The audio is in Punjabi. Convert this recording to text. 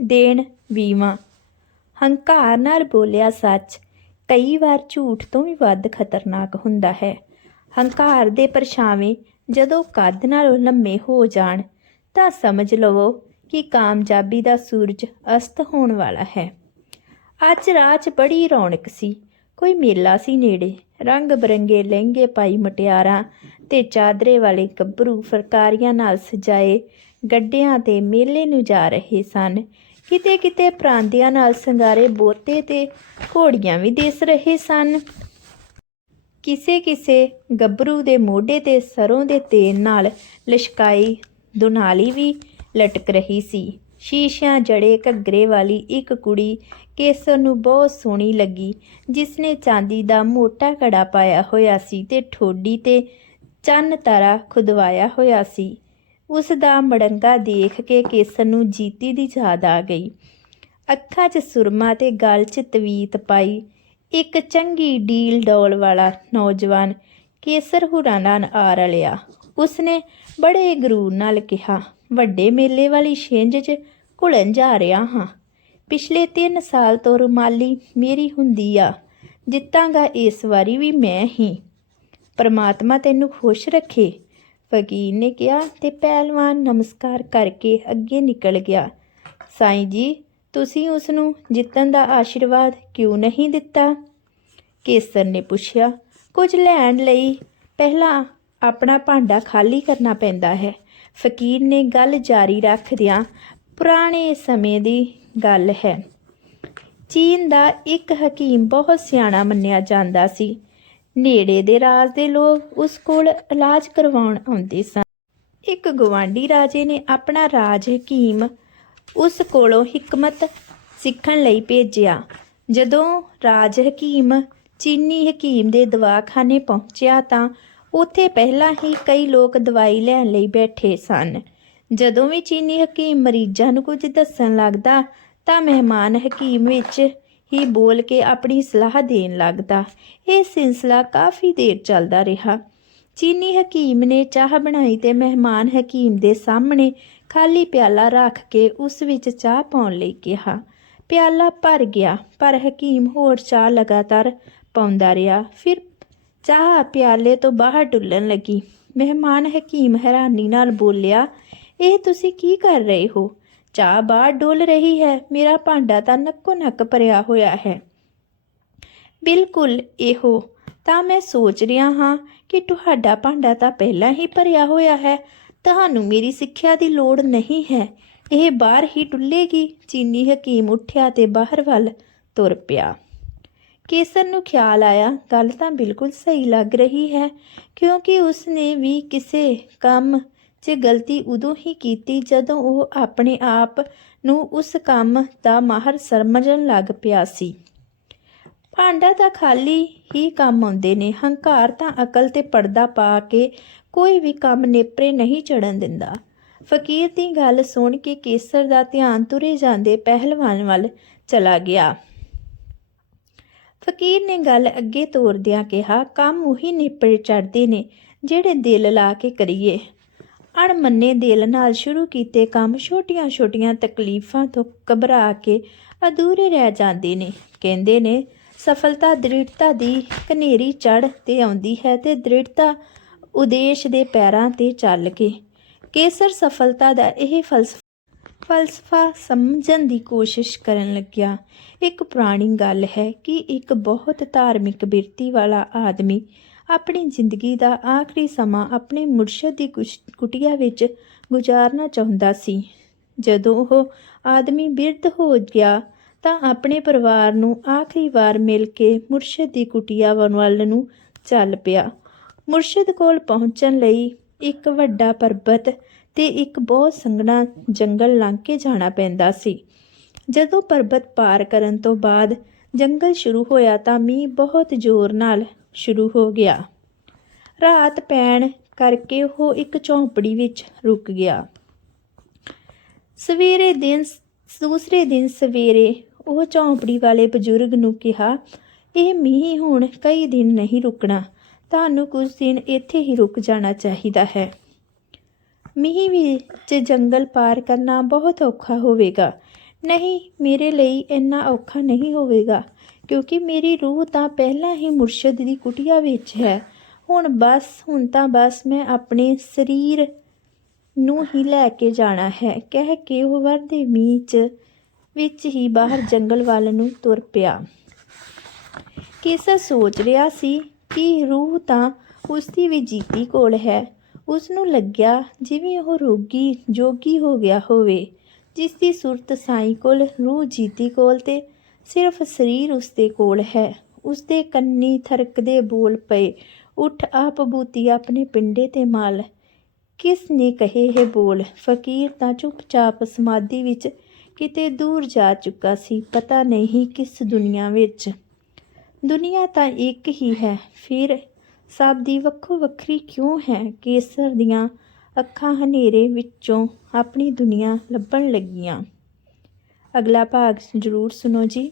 ਦੇਣ ਵੀਵਾਂ। ਹੰਕਾਰ ਨਾਲ ਬੋਲਿਆ ਸੱਚ, ਕਈ ਵਾਰ ਝੂਠ ਤੋਂ ਵੀ ਵੱਧ ਖਤਰਨਾਕ ਹੁੰਦਾ ਹੈ। ਹੰਕਾਰ ਦੇ ਪਰਛਾਵੇਂ ਜਦੋਂ ਕੱਦ ਨਾਲ ਲੰਮੇ ਹੋ ਜਾਣ, ਤਾਂ ਸਮਝ ਲਵੋ ਕਿ ਕਾਮਯਾਬੀ ਦਾ ਸੂਰਜ ਅਸਤ ਹੋਣ ਵਾਲਾ ਹੈ। ਅੱਜ ਰਾਹ ਬੜੀ ਰੌਣਕ ਸੀ, ਕੋਈ ਮੇਲਾ ਸੀ ਨੇੜੇ, ਰੰਗ ਬਰੰਗੇ ਲਹਿੰਗੇ ਪਾਈ ਮਟਿਆਰਾਂ ਤੇ ਚਾਦਰੇ ਵਾਲੇ ਗੱਭਰੂ ਫਰਕਾਰੀਆਂ ਨਾਲ ਸਜਾਏ ਗੱਡਿਆਂ ਤੇ ਮੇਲੇ ਨੂੰ ਜਾ ਰਹੇ ਸਨ। ਕਿਤੇ ਕਿਤੇ ਪਰਾਂਦਿਆਂ ਨਾਲ ਸੰਗਾਰੇ ਬੋਤੇ ਤੇ ਘੋੜੀਆਂ ਵੀ ਦਿਸ ਰਹੇ ਸਨ। ਕਿਸੇ ਕਿਸੇ ਗੱਭਰੂ ਦੇ ਮੋਢੇ ਤੇ ਸਰੋਂ ਦੇ ਤੇਲ ਨਾਲ ਲਿਸ਼ਕਾਈ ਦੁਨਾਲੀ ਵੀ ਲਟਕ ਰਹੀ ਸੀ। ਸ਼ੀਸ਼ਿਆਂ ਜੜੇ ਘੱਗਰੇ ਵਾਲੀ ਇੱਕ ਕੁੜੀ ਕੇਸਰ ਨੂੰ ਬਹੁਤ ਸੋਹਣੀ ਲੱਗੀ ਜਿਸ ਨੇ ਚਾਂਦੀ ਦਾ ਮੋਟਾ ਕੜਾ ਪਾਇਆ ਹੋਇਆ ਸੀ ਤੇ ਠੋਡੀ ਤੇ ਚੰਨ ਤਾਰਾ ਖੁਦਵਾਇਆ ਹੋਇਆ ਸੀ। ਉਸ ਦਾ ਮੜੰਗਾ ਦੇਖ ਕੇ ਕੇਸਰ ਨੂੰ ਜੀਤੀ ਦੀ ਯਾਦ ਆ ਗਈ। ਅੱਖਾਂ 'ਚ ਸੁਰਮਾ ਤੇ ਗਲ 'ਚ ਤਵੀਤ ਪਾਈ। ਇੱਕ ਚੰਗੀ ਡੀਲ ਡੋਲ ਵਾਲਾ ਨੌਜਵਾਨ ਕੇਸਰ ਹੁਰਾਂ ਨਾਲ ਆ ਰਲਿਆ। ਉਸਨੇ ਬੜੇ ਗਰੂਰ ਨਾਲ ਕਿਹਾ, ਵੱਡੇ ਮੇਲੇ ਵਾਲੀ ਛਿੰਝ 'ਚ ਘੁਲਣ ਜਾ ਰਿਹਾ ਹਾਂ। ਪਿਛਲੇ 3 ਸਾਲ ਤੋਂ ਰੁਮਾਲੀ ਮੇਰੀ ਹੁੰਦੀ ਆ। ਜਿੱਤਾਂਗਾ ਇਸ ਵਾਰੀ ਵੀ ਮੈਂ ਹੀ। ਪਰਮਾਤਮਾ ਤੈਨੂੰ ਖੁਸ਼ ਰੱਖੇ। ਫਕੀਰ ਨੇ ਕਿਹਾ ਤੇ ਪਹਿਲਵਾਨ ਨਮਸਕਾਰ ਕਰਕੇ ਅੱਗੇ ਨਿਕਲ ਗਿਆ। ਸਾਈਂ ਜੀ, ਤੁਸੀਂ ਉਸ ਨੂੰ ਜਿੱਤਣ ਦਾ ਆਸ਼ੀਰਵਾਦ ਕਿਉਂ ਨਹੀਂ ਦਿੱਤਾ? ਕੇਸਰ ਨੇ ਪੁੱਛਿਆ, ਕੁਝ ਲੈਣ ਲਈ ਪਹਿਲਾਂ ਆਪਣਾ ਭਾਂਡਾ ਖਾਲੀ ਕਰਨਾ ਪੈਂਦਾ ਹੈ। ਫਕੀਰ ਨੇ ਗੱਲ ਜਾਰੀ ਰੱਖਦਿਆਂ ਪੁਰਾਣੇ ਸਮੇਂ ਦੀ ਗੱਲ ਹੈ। ਚੀਨ ਦਾ ਇੱਕ ਹਕੀਮ ਬਹੁਤ ਸਿਆਣਾ ਮੰਨਿਆ ਜਾਂਦਾ ਸੀ। ਨੇੜੇ ਦੇ ਰਾਜ ਦੇ ਲੋਕ ਉਸ ਕੋਲ ਇਲਾਜ ਕਰਵਾਉਣ ਆਉਂਦੇ ਸਨ। ਇੱਕ ਗਵਾਂਢੀ ਰਾਜੇ ਨੇ ਆਪਣਾ ਰਾਜ ਹਕੀਮ ਉਸ ਕੋਲੋਂ ਹਕਮਤ ਸਿੱਖਣ ਲਈ ਭੇਜਿਆ। ਜਦੋਂ ਰਾਜ ਹਕੀਮ ਚੀਨੀ ਹਕੀਮ ਦੇ ਦਵਾਖਾਨੇ ਪਹੁੰਚਿਆ ਤਾਂ ਉੱਥੇ ਪਹਿਲਾਂ ਹੀ ਕਈ ਲੋਕ ਦਵਾਈ ਲੈਣ ਲਈ ਬੈਠੇ ਸਨ। ਜਦੋਂ ਵੀ ਚੀਨੀ ਹਕੀਮ ਮਰੀਜ਼ਾਂ ਨੂੰ ਕੁਝ ਦੱਸਣ ਲੱਗਦਾ ਤਾਂ ਮਹਿਮਾਨ ਹਕੀਮ ਵਿੱਚ ਹੀ ਬੋਲ ਕੇ ਆਪਣੀ ਸਲਾਹ ਦੇਣ ਲੱਗਦਾ। ਇਹ ਸਿਲਸਿਲਾ ਕਾਫੀ ਦੇਰ ਚੱਲਦਾ ਰਿਹਾ। ਚੀਨੀ ਹਕੀਮ ਨੇ ਚਾਹ ਬਣਾਈ ਤੇ ਮਹਿਮਾਨ ਹਕੀਮ ਦੇ ਸਾਹਮਣੇ ਖਾਲੀ ਪਿਆਲਾ ਰੱਖ ਕੇ ਉਸ ਵਿੱਚ ਚਾਹ ਪਾਉਣ ਲਈ ਕਿਹਾ। ਪਿਆਲਾ ਭਰ ਗਿਆ, ਪਰ ਹਕੀਮ ਹੋਰ ਚਾਹ ਲਗਾਤਾਰ ਪਾਉਂਦਾ ਰਿਹਾ। ਫਿਰ ਚਾਹ ਪਿਆਲੇ ਤੋਂ ਬਾਹਰ ਡੁੱਲਣ ਲੱਗੀ। ਮਹਿਮਾਨ ਹਕੀਮ ਹੈਰਾਨੀ ਨਾਲ ਬੋਲਿਆ, ਇਹ ਤੁਸੀਂ ਕੀ ਕਰ ਰਹੇ ਹੋ? ਚਾਹ ਬਾਹਰ ਡੋਲ ਰਹੀ ਹੈ। ਮੇਰਾ ਭਾਂਡਾ ਤਾਂ ਨੱਕੋ ਨੱਕ ਭਰਿਆ ਹੋਇਆ ਹੈ। ਬਿਲਕੁਲ ਇਹੋ। ਤਾਂ ਮੈਂ ਸੋਚ ਰਿਹਾ ਹਾਂ ਕਿ ਤੁਹਾਡਾ ਭਾਂਡਾ ਤਾਂ ਪਹਿਲਾਂ ਹੀ ਭਰਿਆ ਹੋਇਆ ਹੈ। ਤੁਹਾਨੂੰ ਮੇਰੀ ਸਿੱਖਿਆ ਦੀ ਲੋੜ ਨਹੀਂ ਹੈ। ਇਹ ਬਾਹਰ ਹੀ ਡੁੱਲੇਗੀ। ਚੀਨੀ ਹਕੀਮ ਉੱਠਿਆ ਤੇ ਬਾਹਰ ਵੱਲ ਤੁਰ ਪਿਆ। ਕੇਸਰ ਨੂੰ ਖਿਆਲ ਆਇਆ। ਗੱਲ ਤਾਂ ਬਿਲਕੁਲ ਸਹੀ ਲੱਗ ਰਹੀ ਹੈ। ਕਿਉਂਕਿ ਉਸ ਨੇ ਵੀ ਕਿਸੇ ਕੰਮ ਜੇ ਗਲਤੀ ਉਦੋਂ ਹੀ ਕੀਤੀ ਜਦੋਂ ਉਹ ਆਪਣੇ ਆਪ ਨੂੰ ਉਸ ਕੰਮ ਦਾ ਮਾਹਰ ਸਮਝਣ ਲੱਗ ਪਿਆ ਸੀ। ਭਾਂਡਾ ਤਾਂ ਖਾਲੀ ਹੀ ਕੰਮ ਆਉਂਦੇ ਨੇ, ਹੰਕਾਰ ਤਾਂ ਅਕਲ ਤੇ ਪਰਦਾ ਪਾ ਕੇ ਕੋਈ ਵੀ ਕੰਮ ਨੇਪਰੇ ਨਹੀਂ ਚੜਨ ਦਿੰਦਾ। ਫਕੀਰ ਦੀ ਗੱਲ ਸੁਣ ਕੇ ਕੇਸਰ ਦਾ ਧਿਆਨ ਤੁਰੇ ਜਾਂਦੇ ਪਹਿਲਵਾਨ ਵੱਲ ਚਲਾ ਗਿਆ। ਫਕੀਰ ਨੇ ਗੱਲ ਅੱਗੇ ਤੋਰਦਿਆਂ ਕਿਹਾ, ਕੰਮ ਉਹੀ ਨੇਪਰੇ ਚੜਦੇ ਨੇ, ਜਿਹੜੇ ਦਿਲ ਲਾ ਕੇ ਕਰੀਏ। ਅਣਮੰਨੇ ਦਿਲ ਨਾਲ ਸ਼ੁਰੂ ਕੀਤੇ ਕੰਮ ਛੋਟੀਆਂ-ਛੋਟੀਆਂ ਤਕਲੀਫਾਂ ਤੋਂ ਘਬਰਾ ਕੇ ਅਧੂਰੇ ਰਹਿ ਜਾਂਦੇ ਨੇ। ਕਹਿੰਦੇ ਨੇ, ਸਫਲਤਾ ਦ੍ਰਿੜਤਾ ਦੀ ਕਨੇਰੀ ਚੜ ਤੇ ਆਉਂਦੀ ਹੈ ਤੇ ਦ੍ਰਿੜਤਾ ਉਦੇਸ਼ ਦੇ ਪੈਰਾਂ ਤੇ ਚੱਲ ਕੇ। ਕੇਸਰ ਸਫਲਤਾ ਦਾ ਇਹ ਫਲਸਫਾ ਫਲਸਫਾ ਸਮਝਣ ਦੀ ਕੋਸ਼ਿਸ਼ ਕਰਨ ਲੱਗਿਆ। ਇੱਕ ਪੁਰਾਣੀ ਗੱਲ ਹੈ ਕਿ ਇੱਕ ਬਹੁਤ ਧਾਰਮਿਕ ਬਿਰਤੀ ਵਾਲਾ ਆਦਮੀ ਆਪਣੀ ਜ਼ਿੰਦਗੀ ਦਾ ਆਖਰੀ ਸਮਾਂ ਆਪਣੇ ਮੁਰਸ਼ਦ ਦੀ ਕੁਸ਼- ਕੁਟੀਆ ਵਿੱਚ ਗੁਜ਼ਾਰਨਾ ਚਾਹੁੰਦਾ ਸੀ। ਜਦੋਂ ਉਹ ਆਦਮੀ ਬਿਰਧ ਹੋ ਗਿਆ ਤਾਂ ਆਪਣੇ ਪਰਿਵਾਰ ਨੂੰ ਆਖਰੀ ਵਾਰ ਮਿਲ ਕੇ ਮੁਰਸ਼ਦ ਦੀ ਕੁਟੀਆ ਵੱਲ ਨੂੰ ਚੱਲ ਪਿਆ। ਮੁਰਸ਼ਦ ਕੋਲ ਪਹੁੰਚਣ ਲਈ ਇੱਕ ਵੱਡਾ ਪਰਬਤ ਤੇ ਇੱਕ ਬਹੁਤ ਸੰਘਣਾ ਜੰਗਲ ਲੰਘ ਕੇ ਜਾਣਾ ਪੈਂਦਾ ਸੀ। ਜਦੋਂ ਪਰਬਤ ਪਾਰ ਕਰਨ ਤੋਂ ਬਾਅਦ ਜੰਗਲ ਸ਼ੁਰੂ ਹੋਇਆ ਤਾਂ ਮੀਂਹ ਬਹੁਤ ਜ਼ੋਰ ਨਾਲ ਸ਼ੁਰੂ ਹੋ ਗਿਆ। ਰਾਤ ਪੈਣ ਕਰਕੇ ਉਹ ਇੱਕ ਝੌਂਪੜੀ ਵਿੱਚ ਰੁਕ ਗਿਆ। ਸਵੇਰੇ ਦਿਨ ਦੂਸਰੇ ਦਿਨ ਸਵੇਰੇ ਉਹ ਝੌਂਪੜੀ ਵਾਲੇ ਬਜ਼ੁਰਗ ਨੂੰ ਕਿਹਾ, ਇਹ ਮੀਂਹ ਹੁਣ ਕਈ ਦਿਨ ਨਹੀਂ ਰੁਕਣਾ, ਤੁਹਾਨੂੰ ਕੁਝ ਦਿਨ ਇੱਥੇ ਹੀ ਰੁਕ ਜਾਣਾ ਚਾਹੀਦਾ ਹੈ। ਮੀਂਹ ਵਿੱਚ ਜੰਗਲ ਪਾਰ ਕਰਨਾ ਬਹੁਤ ਔਖਾ ਹੋਵੇਗਾ। ਨਹੀਂ, ਮੇਰੇ ਲਈ ਇੰਨਾ ਔਖਾ ਨਹੀਂ ਹੋਵੇਗਾ। ਕਿਉਂਕਿ ਮੇਰੀ ਰੂਹ ਤਾਂ ਪਹਿਲਾਂ ਹੀ ਮੁਰਸ਼ਦ ਦੀ ਕੁਟੀਆ ਵਿੱਚ ਹੈ। ਹੁਣ ਬਸ, ਹੁਣ ਤਾਂ ਬਸ ਮੈਂ ਆਪਣੇ ਸਰੀਰ ਨੂੰ ਹੀ ਲੈ ਕੇ ਜਾਣਾ ਹੈ। ਕਹਿ ਕੇ ਉਹ ਵਰਦੇ ਮੀਂਹ 'ਚ ਵਿੱਚ ਹੀ ਬਾਹਰ ਜੰਗਲ ਵੱਲ ਨੂੰ ਤੁਰ ਪਿਆ। ਕਿਸਾ ਸੋਚ ਰਿਹਾ ਸੀ ਕਿ ਰੂਹ ਤਾਂ ਉਸ ਦੀ ਵੀ ਜੀਤੀ ਕੋਲ ਹੈ। ਉਸ ਨੂੰ ਲੱਗਿਆ ਜਿਵੇਂ ਉਹ ਰੋਗੀ ਜੋਗੀ ਹੋ ਗਿਆ ਹੋਵੇ ਜਿਸ ਦੀ ਸੁਰਤ ਸਾਈਂ ਕੋਲ, ਰੂਹ ਜੀਤੀ ਕੋਲ ਤੇ ਸਿਰਫ ਸਰੀਰ ਉਸਦੇ ਕੋਲ ਹੈ। ਉਸਦੇ ਕੰਨੀ ਥਰਕਦੇ ਬੋਲ ਪਏ। ਉੱਠ ਆ ਬਬੂਤੀ ਆਪਣੇ ਪਿੰਡੇ ਤੇ ਮਾਲ। ਕਿਸ ਨੇ ਕਹੇ ਇਹ ਬੋਲ? ਫਕੀਰ ਤਾਂ ਚੁੱਪਚਾਪ ਸਮਾਧੀ ਵਿੱਚ ਕਿਤੇ ਦੂਰ ਜਾ ਚੁੱਕਾ ਸੀ। ਪਤਾ ਨਹੀਂ ਕਿਸ ਦੁਨੀਆ ਵਿੱਚ। ਦੁਨੀਆ ਤਾਂ ਇੱਕ ਹੀ ਹੈ। ਫਿਰ ਸਭ ਦੀ ਵੱਖੋ ਵੱਖਰੀ ਕਿਉਂ ਹੈ? ਕੇਸਰ ਦੀਆਂ ਅੱਖਾਂ ਹਨੇਰੇ ਵਿੱਚੋਂ ਆਪਣੀ ਦੁਨੀਆ ਲੱਭਣ ਲੱਗੀਆਂ। ਅਗਲਾ ਭਾਗ ਜ਼ਰੂਰ ਸੁਣੋ ਜੀ।